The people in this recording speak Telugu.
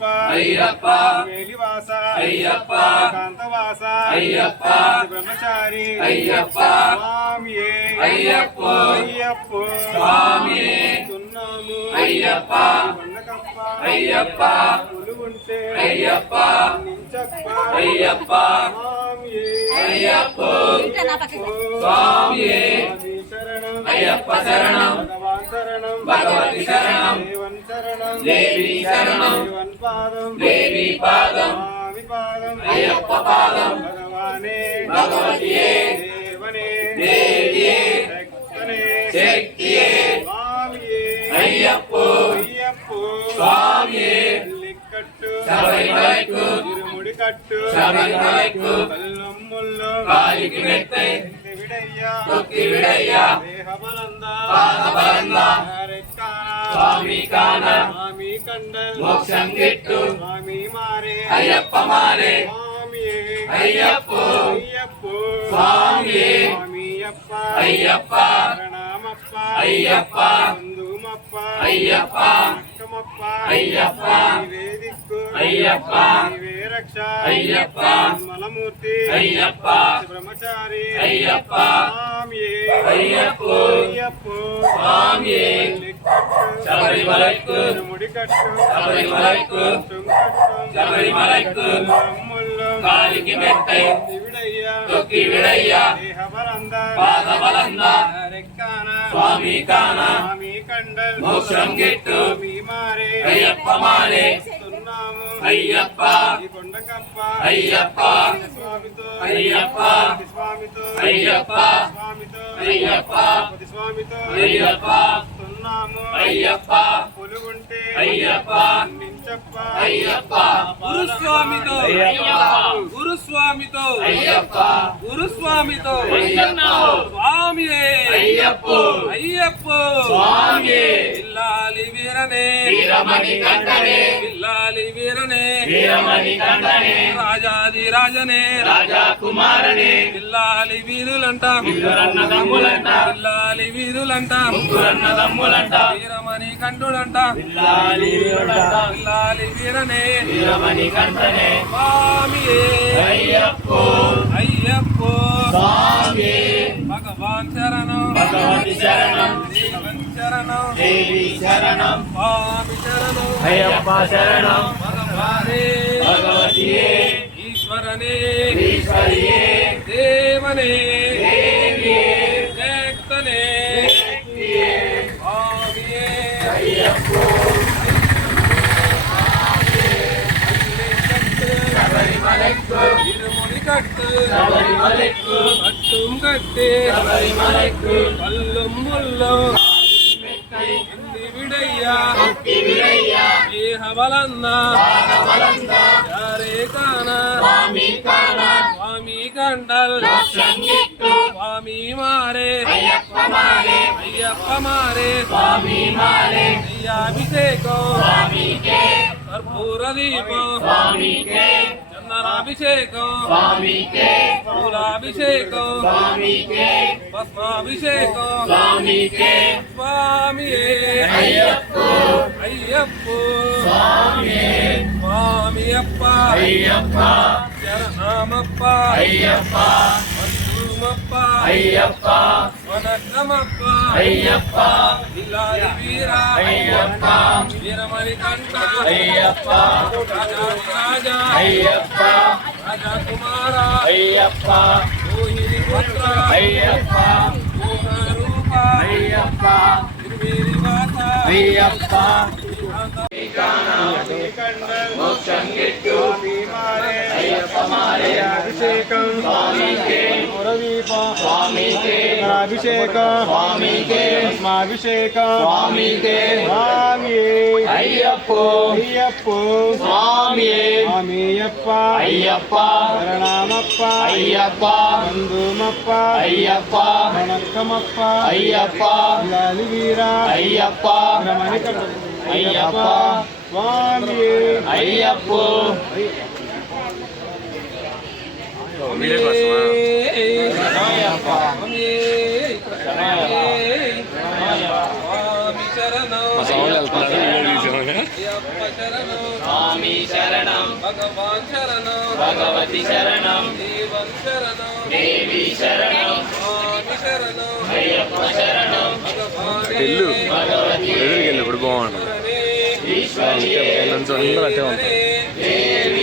అయ్యప్ప మేలివాస అయ్యప్ప కాంతవాస అయ్యప్ప బ్రహ్మచారి అయ్యప్ప స్వామియే అయ్యప్ప అయ్యప్ప స్వామియే తున్నాము అయ్యప్ప కొండకప్ప అయ్యప్ప కొలువుంటే అయ్యప్ప నించప్ప అయ్యప్ప స్వామియే అయ్యప్ప స్వామియే శరణం అయ్యప్ప శరణం భగవాన్ శరణం భగవతి శరణం దేవన్ శరణం దేవి శరణం దేవన్ పాదం దేవి పాదం స్వామి పాదం అయ్యప్ప పాదం భగవానే భగవతియే దేవనే దేవియే శక్తనే శక్తియే స్వామియే అయ్యప్ప అయ్యప్ప స్వామియే లిక్కట్టు శబరిమలైకు ఇరుముడి కట్టు శబరిమలైకు కల్లొమ్ముల్లో కాలికి మెత్తై విడయ్యా తొక్కి విడయ్యా దేహబలందా పాదబలందా స్వామి కాన స్వామి కండల్ మోక్షం గిట్టు స్వామి మారే అయ్యప్ప మారే స్వామియే అయ్యప్ప అయ్యప్ప స్వామియే స్వామియప్ప అయ్యప్ప శరణమప్ప అయ్యప్ప బంధుమప్ప అయ్యప్ప రక్షమప్ప అయ్యప్ప నీవే దిక్కు అయ్యప్ప నీవే రక్ష అయ్యప్ప మలమూర్తి అయ్యప్ప బ్రహ్మచారి అయ్యప్ప స్వామియే అయ్యప్ప అయ్యప్ప స్వామియే శబరిమలైకు ముడికట్టు శబరిమలైకు శబరిమలైకు కాలికి మెత్తై తొక్కి విడయ్యా పాదబలందా స్వామి కాన మోక్షం గిట్టు అయ్యప్ప మారే అయ్యప్ప అయ్యప్ప అయ్యప్ప అయ్యప్ప అయ్యప్ప అయ్యప్ప అయ్యప్ప పొలుగుంటే అయ్యప్ప నించప్ప అయ్యప్ప గురుస్వామితో గురుస్వామితో అయ్యప్ప గురుస్వామితో స్వామియే అయ్యప్ప అయ్యప్ప స్వామియే పిల్లాలి వీరనే వీరమణి కంఠనే పిల్లాలి వీరనే వీరమణి కంఠనే రాజాది రాజనే రాజా కుమారనే పిల్లాలి వీరులంట వీరులన్న దమ్ములంట పిల్లాలి వీరులంట ముగ్గురన్న దమ్ములంట వీరమణి కంఠుడంట పిల్లాలి వీరులంట పిల్లాలి వీరనే వీరమణి కంఠనే స్వామియే అయ్యప్ప అయ్యప్ప స్వామియే భగవాన్ శరణం భగవతి శరణం దేవన్ శరణం దేవి శరణం స్వామి శరణం అయ్యప్ప శరణం భగవానే భగవతియే ఈశ్వరనే ఈశ్వరియే దేవనే దేవియే శక్తనే శక్తియే స్వామియే అయ్యప్ప శబరిమలైకు ఇరుముడి కట్టు శబరిమలైకు కట్టుం కట్టి శబరిమలైకు కల్లుం ముల్లో ఎన్ని విడయ్యా తొక్కి విడయ్యా దేహబలన్నా పాదబలందా యారే కాన స్వామి కాన స్వామి కండల్ మోక్షం గిట్టు స్వామి మారే అయ్యప్ప మారే అయ్యప్ప మారే స్వామి మారే అయ్యాభిషేకం స్వామికే కర్పూర దీపం స్వామికే చందనాభిషేకం స్వామికే పూలాభిషేకం స్వామికే భస్మాభిషేకం స్వామికే స్వామియే అయ్యప్ప అయ్యప్ప స్వామియే స్వామియప్ప అయ్యప్ప శరణమప్ప అయ్యప్ప బంధుమప్ప అయ్యప్ప వనక్రమప్ప అయ్యప్ప ఇల్లాలి వీర అయ్యప్ప వీరమణి కంఠ అయ్యప్ప రాజా అయ్యప్ప రాజా కుమార అయ్యప్ప రోహిణి పుత్ర అయ్యప్ప రూప అయ్యప్ప తిరువేలివాస అయ్యప్ప కండల్ మోక్షం గిట్టు మారే అయ్యప్ప మారే అభిషేకం స్వామికే మురదీపం స్వామికే అభిషేకం స్వామికే అభిషేకం స్వామికే స్వామియే అయ్యప్ప అయ్యప్ప స్వామియే స్వామియప్ప అయ్యప్ప శరణమప్ప అయ్యప్ప బంధుమప్ప అయ్యప్ప వనక్కమప్ప అయ్యప్ప లాలి వీర అయ్యప్ప రమణిక అయ్యప్ప స్వామియే అయ్యప్ప స్వామి శరణం స్వామి స్వామి శరణం భగవాన్ శరణం భగవతి శరణం దేవం శరణం దేవి శరణం స్వామి శరణం అయ్యప్ప శరణం భగవానే భగవతి ఎదురుకెళ్ళి ఇప్పుడు బాగుంటుంది ఈశ్వరియే అందరూ అట్టే ఉంటారు దేవి